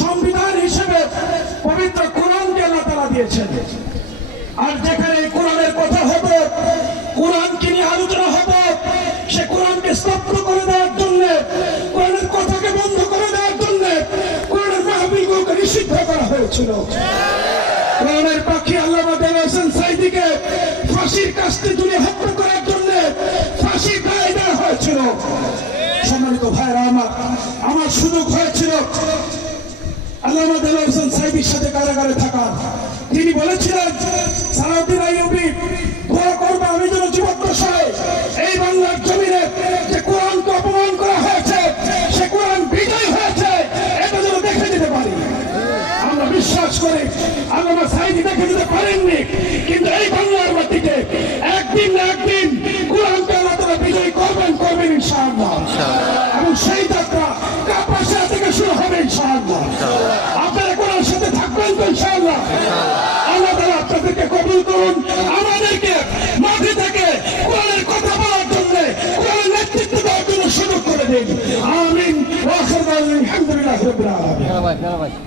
সংবিধান হিসেবে পবিত্র কোরআনকে আল্লাহ তাআলা দিয়েছেন। আর যেখানে কোরআনের কথা হতো, কোরআনকে নিয়ে আলোচনা হতো, সে কোরআনকে স্তব্ধ করে দেওয়ার জন্য, কোরআনের কথাকে বন্ধ করে দেওয়ার জন্য কোরআনের মাহফিলগুলোকে নিষিদ্ধ করা হয়েছিল। কোরআনের পাখি আল্লামা দেলোয়ার হোসেন সাঈদীকে ফাঁসির কাস্তে ঝুলিয়ে হত্যা করার জন্য ফাঁসির রায় দেওয়া হয়েছিল। সম্মানিত ভাইরা, আমার সুযোগ হয়েছিল আল্লামা দেলোয়ার হোসেন সাঈদীর সাথে কারাগারে থাকা। তিনি বলেছিলেন, সালাউদ্দিন আইয়ুবী, দোয়া করবে আমি যেন জীবদ্দশায় এই বাংলার জমিনে যে কোরআনকে অপমান করা হয়েছে, সে কোরআন বিজয় হয়েছে, এটা যেন দেখে যেতে পারি। আমরা বিশ্বাস করি আল্লামা সাঈদী দেখে যেতে পারেননি, কিন্তু এই বাংলার মাটিতে একদিন না একদিন কোরআনকে আল্লাহ তাআলা বিজয় করবেন ইনশাআল্লাহ। এবং সেই যাত্রা কাপাসিয়া থেকে শুরু হবে ইনশাআল্লাহ। আপনারা কোরআনের সাথে থাকবেন তো ইনশাআল্লাহ। আল্লাহ তাআলা আপনাদেরকে কবুল করুন, আমাদেরকে মাঠে থেকে কোরআনের কথা বলার জন্য, কোরআনের নেতৃত্ব দেওয়ার জন্য সুযোগ করে দিন। আমিন। ওয়া আখিরু দাওয়ানা আলহামদুলিল্লাহি রাব্বিল আলামিন।